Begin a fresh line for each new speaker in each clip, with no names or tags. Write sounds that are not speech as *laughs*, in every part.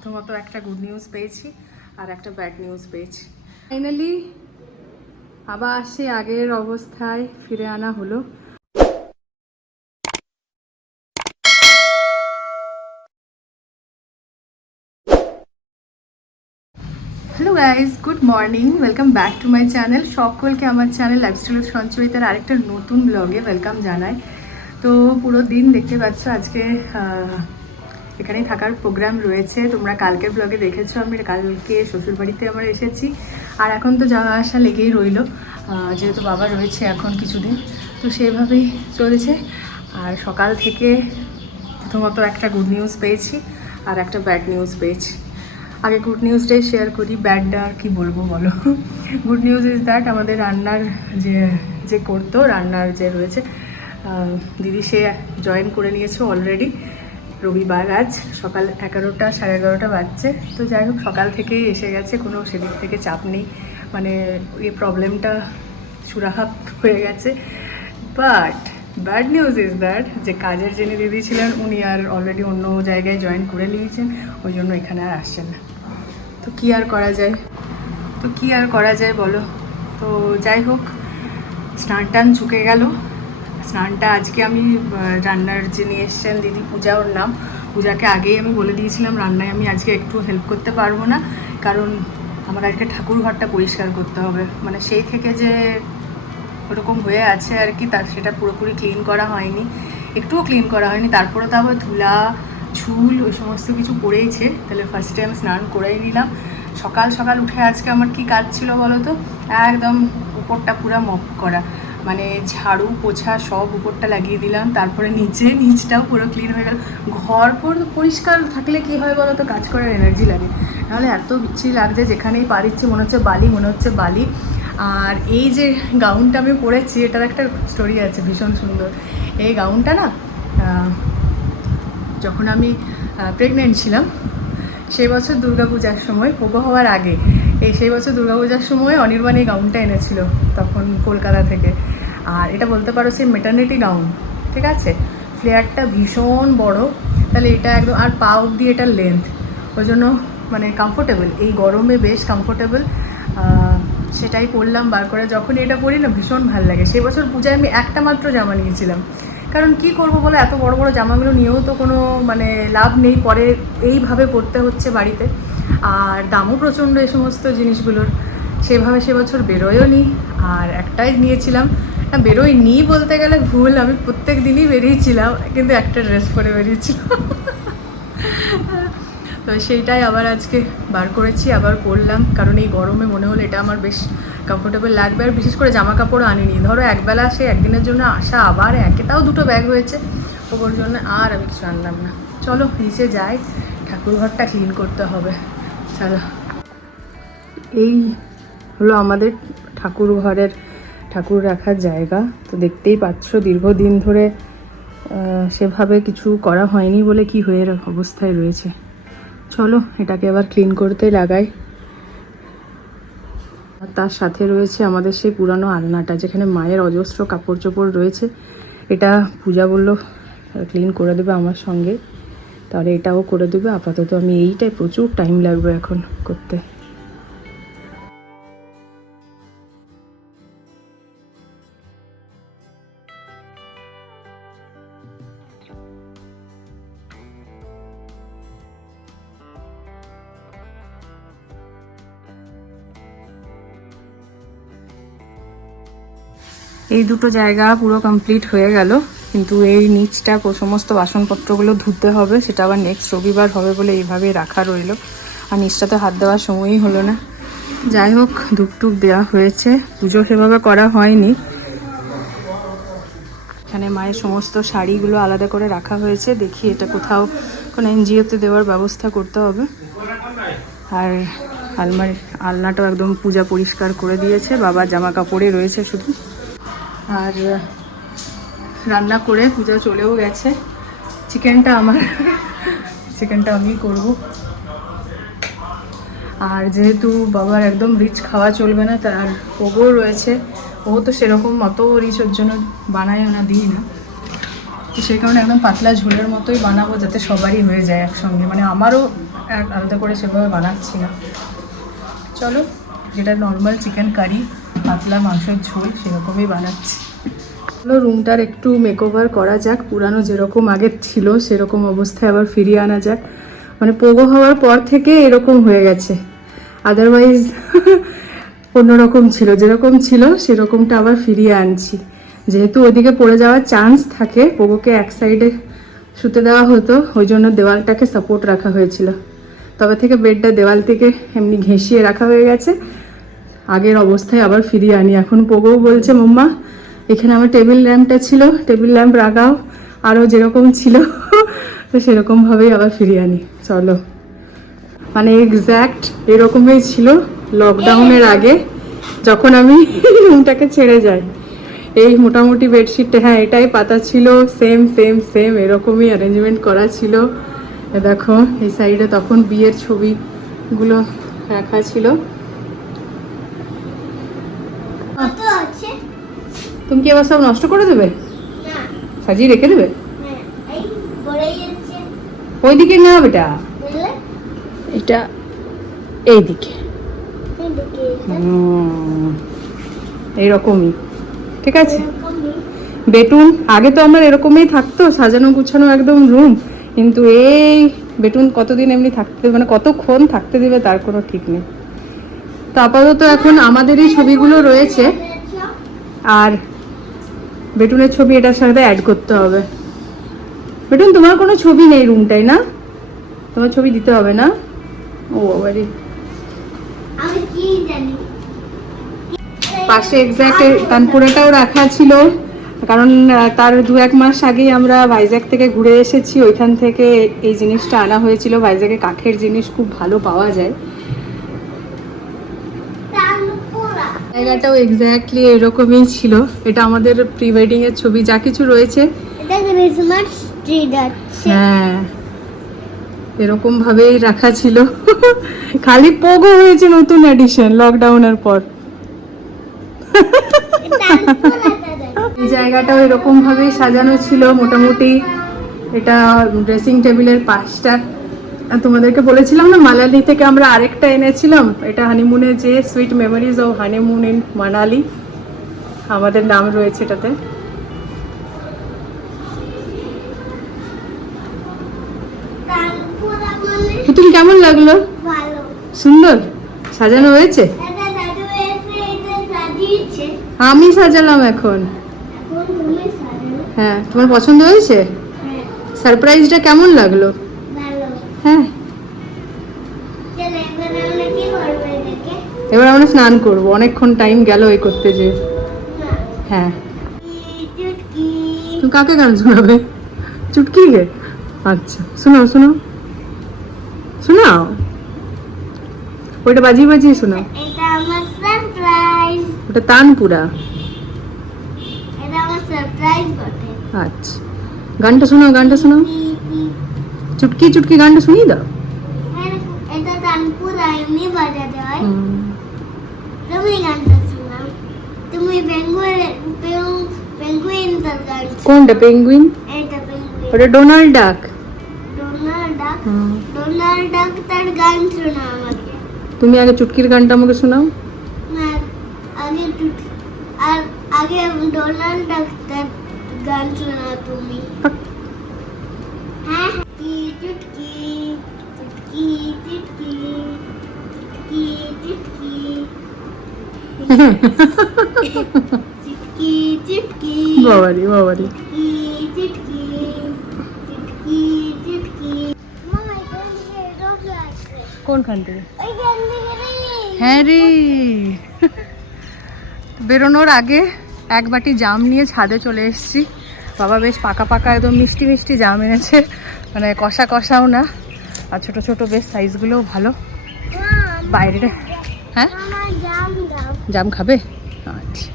প্রথমত একটা good news পেয়েছি আর একটা ব্যাড নিউজ পেয়েছি। ফাইনালি আবার সে আগের অবস্থায়, ফিরে আনা হলো। Hello guys good morning welcome back to my channel সকলকে আমার চ্যানেল লাইফস্টাইল সঞ্চয়িতার আরেকটা নতুন ব্লগে ওয়েলকাম জানাই। তো পুরো দিন দেখতে পাচ্ছ আজকে এখানেই থাকার প্রোগ্রাম রয়েছে। তোমরা কালকের ব্লগে দেখেছ, আমি কালকে শ্বশুরবাড়িতে আমার এসেছি। আর এখন তো যাওয়া আসা লেগেই রইল। যেহেতু বাবা রয়েছে এখন কিছুদিন, তো সেভাবেই চলছে। আর সকাল থেকে প্রথমত একটা গুড নিউজ পেয়েছি, আর একটা ব্যাড নিউজ পেয়েছি। আগে গুড নিউজটাই শেয়ার করি ব্যাডটা আর কি বলব বলো? গুড নিউজ ইজ দ্যাট আমাদের রান্নার যে যে করতো, রান্নার যে রয়েছে দিদি সে জয়েন করে নিয়েছে অলরেডি রবিবার আজ সকাল এগারোটা, সাড়ে এগারোটা বাজছে। তো যাই হোক, সকাল থেকেই এসে গেছে, কোনো সেদিক থেকে চাপ নেই। মানে এই প্রবলেমটা সুরাহাত হয়ে গেছে। But bad news is that যে কাজের যিনি দিদি ছিলেন, উনি আর অলরেডি অন্য জায়গায় জয়েন করে নিয়েছেন। ওই জন্য এখানে আর আসছেন না। তো কী আর করা যায়? তো কী আর করা যায় বলো? তো যাই হোক স্নান টান ঝুঁকে গেল। স্নানটা আজকে আমি রান্নার যে নিয়ে এসছেন, দিদি পূজা ওর নাম, পূজাকে আগেই আমি বলে দিয়েছিলাম, রান্নায় আমি আজকে একটু হেল্প করতে পারব না, কারণ আমার আজকে ঠাকুর ঘরটা পরিষ্কার করতে হবে। মানে সেই থেকে যে ওরকম হয়ে আছে আর কি, তার সেটা পুরোপুরি ক্লিন করা হয়নি। একটুও ক্লিন করা হয়নি, তারপরে তো আবার ধুলা ঝুল ওই সমস্ত কিছু পড়েইছে। তাহলে ফার্স্ট টাইম স্নান করেই নিলাম। সকাল সকাল উঠে আজকে আমার কি কাজ ছিল বলো তো? একদম উপরটা পুরো মপ করা। মানে ঝাড়ু, পোছা সব উপরটা লাগিয়ে দিলাম। তারপরে নিচে, নিচটাও পুরো ক্লিন হয়ে গেল। ঘর পুরো, পরিষ্কার থাকলে কি হয় বলো তো কাজ করার এনার্জি লাগে। নাহলে এত বিচ্ছিরি লাগছে, যেখানেই পারিচ্ছি মনে হচ্ছে বালি, মনে হচ্ছে বালি। আর এই যে গাউনটা আমি পরেছি, এটার একটা স্টোরি আছে, ভীষণ সুন্দর। এই গাউনটা না যখন আমি প্রেগনেন্ট ছিলাম সেই বছর দুর্গাপূজার সময় পোগো হওয়ার আগে, এই সেই বছর দুর্গাপূজার সময় অনির্বাণ এই গাউনটা এনেছিল তখন কলকাতা থেকে। আর এটা বলতে পারো সে মেটার্নিটি গাউন ঠিক আছে? ফ্লেয়ারটা ভীষণ বড়, তাহলে এটা একদম, আর পা অব্দি এটার লেন্থ ওই জন্য মানে কমফোর্টেবল এই গরমে বেশ কমফোর্টেবল সেটাই পরলাম, বার করে যখনই এটা পরি না, ভীষণ ভালো লাগে। সেই বছর পূজায় আমি একটা মাত্র জামা নিয়েছিলাম। কারণ কি করব বলে, এত বড় বড় জামাগুলো নিয়েও তো কোনো মানে লাভ নেই, পরে এইভাবে পড়তে হচ্ছে বাড়িতে। আর দামও প্রচণ্ড এই সমস্ত জিনিসগুলোর। সেভাবে সে বছর বেরোয়ও নি। আর একটাই নিয়েছিলাম। না বেরোই নি বলতে গেলে ভুল, আমি প্রত্যেক দিনই বেরিয়েছিলাম, কিন্তু একটা ড্রেস পরে বেরিয়েছিলাম। তো সেইটাই আবার আজকে বার করেছি, আবার পরলাম। কারণ এই গরমে মনে হলো এটা আমার বেশ কমফোর্টেবল লাগবে। আর বিশেষ করে জামা কাপড় আনিনি। ধরো একবেলা সে একদিনের জন্য আসা আবার একেটাও দুটো ব্যাগ হয়েছে। ওর জন্য আর আমি কিছু আনলাম না। চলো, নিচে যাই। ঠাকুর ঘরটা ক্লিন করতে হবে। চলো। এই হলো আমাদের ঠাকুর ঘরের, ঠাকুর রাখার জায়গা। তো দেখতেই পাচ্ছ, দীর্ঘদিন ধরে সেভাবে কিছু করা হয়নি বলে কি হয়ে, অবস্থায় রয়েছে। চলো, এটাকে আবার ক্লিন করতে লাগাই। আর তার সাথে রয়েছে আমাদের সেই পুরানো আলনাটা, যেখানে মায়ের অজস্র কাপড় চোপড় রয়েছে। এটা পূজা বলল ক্লিন করে দেবে আমার সঙ্গে। তাহলে এটাও করে দেবে। আপাতত আমি এইটাই প্রচুর টাইম লাগবে এখন করতে। এই দুটো জায়গা পুরো কমপ্লিট হয়ে গেল, কিন্তু এই নিচটা সমস্ত বাসনপত্রগুলো ধুতে হবে, সেটা আবার নেক্সট রবিবার হবে বলে এইভাবেই রাখা রইল। আর নিচটাতে হাত দেওয়ার সময়ই হলো না। যাই হোক ধূপটুপ দেওয়া হয়েছে। পুজো সেভাবে করা হয়নি। এখানে মায়ের সমস্ত শাড়িগুলো আলাদা করে রাখা হয়েছে। দেখি এটা কোথাও কোনো এনজিওতে দেওয়ার ব্যবস্থা করতে হবে। আর আলমারি আলনাটাও একদম পূজা পরিষ্কার করে দিয়েছে। বাবার জামা কাপড়ে রয়েছে শুধু। আর রান্না করে পূজা চলেও গেছে। চিকেনটা আমার, চিকেনটা আমি করব। আর যেহেতু বাবার একদম রিচ খাওয়া চলবে না, তার ওগো রয়েছে, ও তো সেরকম অত রিচ ওর জন্য বানায় না, দিই না। তো সেই কারণে একদম পাতলা ঝোলের মতোই বানাবো যাতে সবারই হয়ে যায় একসঙ্গে। মানে আমারও আলাদা করে সেভাবে বানাচ্ছি না। চলো, যেটা নর্মাল চিকেন কারি পাতলা মাংসের ঝোল সেরকমই বানাচ্ছি। রুমটার একটু মেকওভার করা যাক। পুরানো যেরকম আগে ছিল, সেরকম অবস্থায় আবার ফিরিয়ে আনা যাক। মানে পোগো হওয়ার পর থেকে এরকম হয়ে গেছে। আদারওয়াইজ *laughs* অন্যরকম ছিল। যেরকম ছিল, সেরকমটা আবার ফিরিয়ে আনছি। যেহেতু ওদিকে পড়ে যাওয়ার চান্স থাকে, পোগোকে এক সাইডে শুতে দেওয়া হতো, ওই জন্য দেওয়ালটাকে সাপোর্ট রাখা হয়েছিল। তবে থেকে বেডটা দেওয়াল থেকে এমনি ঘেঁষিয়ে রাখা হয়ে গেছে। আগের অবস্থায় আবার ফিরিয়ে আনি। এখন পোগো বলছে, মোম্মা, এখানে আমার টেবিল ল্যাম্পটা ছিল। টেবিল ল্যাম্প রাগাও। আরও যেরকম ছিল, তো সেরকমভাবেই আবার ফিরিয়ে আনি। চলো। মানে এক্স্যাক্ট এরকমই ছিল লকডাউনের আগে, যখন আমি রুমটাকে ছেড়ে যাই। এই মোটামুটি বেডশিটটা হ্যাঁ এটাই পাতা ছিল। সেম সেম সেম এরকমই অ্যারেঞ্জমেন্ট করা ছিল। দেখো, এই সাইডে তখন বিয়ের ছবিগুলো রাখা ছিল। তুমি কি এবার সব নষ্ট করে দেবে?
না।
সাজিয়ে রেখে দেবে?
হ্যাঁ এই পড়ে যাচ্ছে।
ওইদিকে না বেটা? এটা এইদিকে।
এই দেখে
এইরকমই। ঠিক আছে? বেটুন আগে তো আমার এরকমই থাকতো সাজানো গুছানো একদম রুম। কিন্তু এই বেটুন কতদিন এমনি থাকতে মানে কতক্ষণ থাকতে দেবে তার কোনো ঠিক নেই। তো আপাতত এখন আমাদেরই ছবিগুলো রয়েছে। আর বেটুনের ছবি এটার সাথে অ্যাড করতে হবে। বেটুন তোমার কোনো ছবি নেই রুমটাই না? তোমার ছবি দিতে হবে না? ও বাবারি পাশে এক্স্যাক্ট তানপুরাটাও রাখা ছিল। কারণ তার দু এক মাস আগেই আমরা ভাইজ্যাগ থেকে ঘুরে এসেছি। ওইখান থেকে এই জিনিসটা আনা হয়েছিল। ভাইজ্যাগে কাঠের জিনিস খুব ভালো পাওয়া যায়
তানপুরা
জায়গাটাও এক্স্যাক্টলি এরকমই ছিল। এটা আমাদের প্রি ওয়েডিং এর ছবি যা কিছু রয়েছে। হ্যাঁ এরকম ভাবেই রাখা ছিল। *laughs* খালি পোগো হয়েছে নতুন এডিশন লকডাউনের পর। *laughs* এই জায়গাটাও এরকম ভাবেই সাজানো ছিল মোটামুটি। এটা ড্রেসিং টেবিলের পাশটা। তোমাদেরকে বলেছিলাম না মালালি থেকে আমরা আরেকটা এনেছিলাম। এটা হানিমুনে যে sweet memories of honeymoon in Manali আমাদের নাম রয়েছে এটাতে। পুতুল কেমন লাগল? সুন্দর? সাজানো হয়েছে? আমি সাজালাম এখন।
তুমি
হ্যাঁ তোমার পছন্দ হয়েছে?
হ্যাঁ।
সারপ্রাইজটা কেমন লাগল? হ্যাঁ।
এবার আমরা
স্নান করব। অনেকক্ষণ টাইম গেল এই করতে যে। হ্যাঁ। তুমি কাকে গান শোনাবে? চুটকি গে আচ্ছা শোনাও শোনাও। শোনাও? ওইটা বাজিয়ে বাজিয়ে শোনাও।
এটা আমার সারপ্রাইজ
ওটা তানপুরা।
এটা আমার সারপ্রাইজ বটে।
আচ্ছা। গানটা শোনাও গানটা শোনাও। চুটকি চুটকি গানটা শুনিয়ে দাও।
হ্যাঁ, এটা তানপুরা এমনি বাজাতে হয়। তুমি গানটা শোনাও তুমি বেঙ্গুইন পেঙ্গুইন তার গান
কোনটা পেঙ্গুইন?
এটা পেঙ্গুইন।
ওটা ডোনাল্ড ডাক।
ডোনাল্ড ডাক? ডোনাল্ড ডাক তার গান শোনা আমাকে।
তুমি আগে চুটকির গানটা আমাকে শোনাও।
না আগে টুট আর আগে ডোনাল্ড ডাক তার গান শোনা তুমি। চুটকি চুটকি
বাবারি বাবারি।
চুটকি চুটকি চুটকি রে
হ্যাঁ রে। বেরোনোর আগে এক বাটি জাম নিয়ে ছাদে চলে এসেছি। বাবা বেশ পাকা পাকা একদম মিষ্টি মিষ্টি জাম এনেছে। মানে কষা কষাও না। আর ছোট ছোট বেশ সাইজগুলোও ভালো। বাইরে হ্যাঁ?
জাম
খাবে? আচ্ছা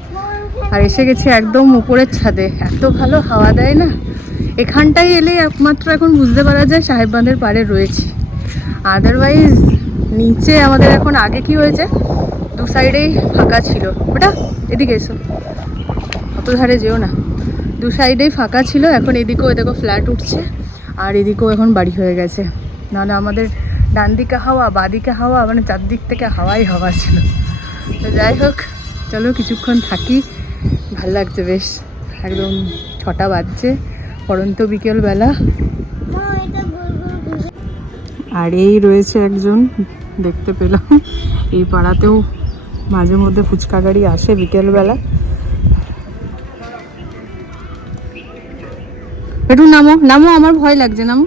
আর এসে গেছি একদম উপরের ছাদে। এত ভালো হাওয়া দেয় না? এখানটায় এলে একমাত্র এখন বুঝতে পারা যায় সাহেব বাঁধের পাড়ে রয়েছি। আদারওয়াইজ নিচে আমাদের এখন আগে কি হয়েছে? দু সাইডেই ফাঁকা ছিল। ওটা এদিকে এসো। অত ধারে যেও না। দু সাইডেই ফাঁকা ছিল, এখন এদিকেও দেখো ফ্ল্যাট উঠছে, আর এদিকেও এখন বাড়ি হয়ে গেছে। নাহলে আমাদের ডান দিকে হাওয়া, বাদিকে হাওয়া মানে চারদিক থেকে হাওয়াই হাওয়া ছিল। তো যাই হোক, চলো কিছুক্ষণ থাকি। ভালো লাগছে বেশ। একদম ছটা বাজছে। পরন্ত বিকেলবেলা। আর এই রয়েছে একজন, দেখতে পেলাম। এই পাড়াতেও মাঝে মধ্যে ফুচকা গাড়ি আসে বিকেলবেলা। একটু নামো নামো, আমার ভয় লাগছে, নামো।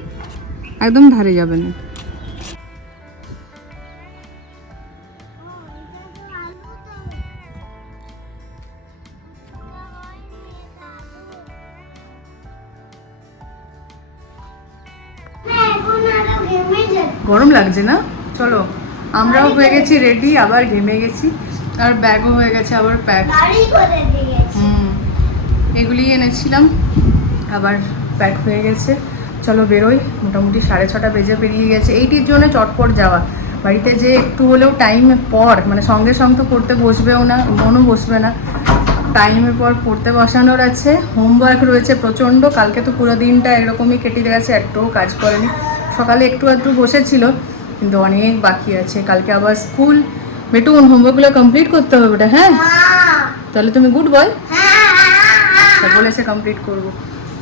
একদম ধারে যাবে না। লাগছে না? চলো আমরাও হয়ে গেছি রেডি আবার ঘেমে গেছি। আর ব্যাগও হয়ে গেছে আবার প্যাক হুম এগুলি এনেছিলাম আবার প্যাক হয়ে গেছে। চলো বেরোই মোটামুটি সাড়ে ছটা বেজে পেরিয়ে গেছে। এইটির জন্য চটপট যাওয়া। বাড়িতে যে একটু হলেও টাইমে পর মানে সঙ্গে সঙ্গে তো পড়তে বসবেও না মনও বসবে না। টাইমে পর পড়তে বসানোর আছে হোমওয়ার্ক রয়েছে প্রচণ্ড কালকে তো পুরো দিনটা এরকমই কেটে গেছে একটুও কাজ করেনি। সকালে একটু একটু বসেছিল কিন্তু অনেক বাকি আছে। কালকে আবার স্কুল। বেটুন হোমওয়ার্কগুলো কমপ্লিট করতে হবে ওটা হ্যাঁ?
হ্যাঁ।
তাহলে তুমি গুড বয়
হ্যাঁ।
বলেছে কমপ্লিট করব।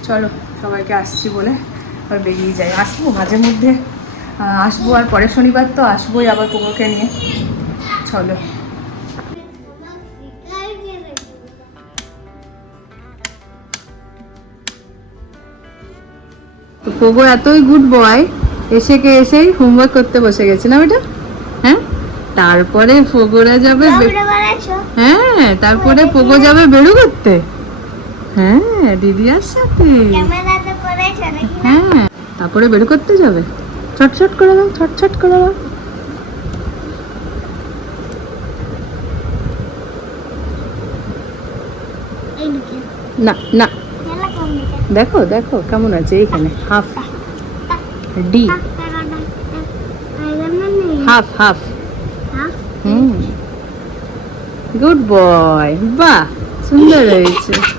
চলো সবাইকে আসছি বলে আর বেরিয়ে যাই। আসব মাঝে মধ্যে। আসব আর পরের শনিবার তো আসবোই আবার কুকুরকে নিয়ে। চলো। তো পোগো এতই গুড বয় এসে কে এসেই হোমওয়ার্ক করতে বসে গেছে না বেটা? হ্যাঁ? তারপরে পোগোরা যাবে হ্যাঁ তারপরে পোগো যাবে বেরু করতে। হ্যাঁ দিদিয়ার সাথে হ্যাঁ তারপরে বের করতে যাবে। ছটছট করে দাও ছটছট করে দাও। না না। দেখো দেখো কেমন আছে এইখানে। Half. D. Half half. Hmm. Good boy বাহ সুন্দর হয়েছে।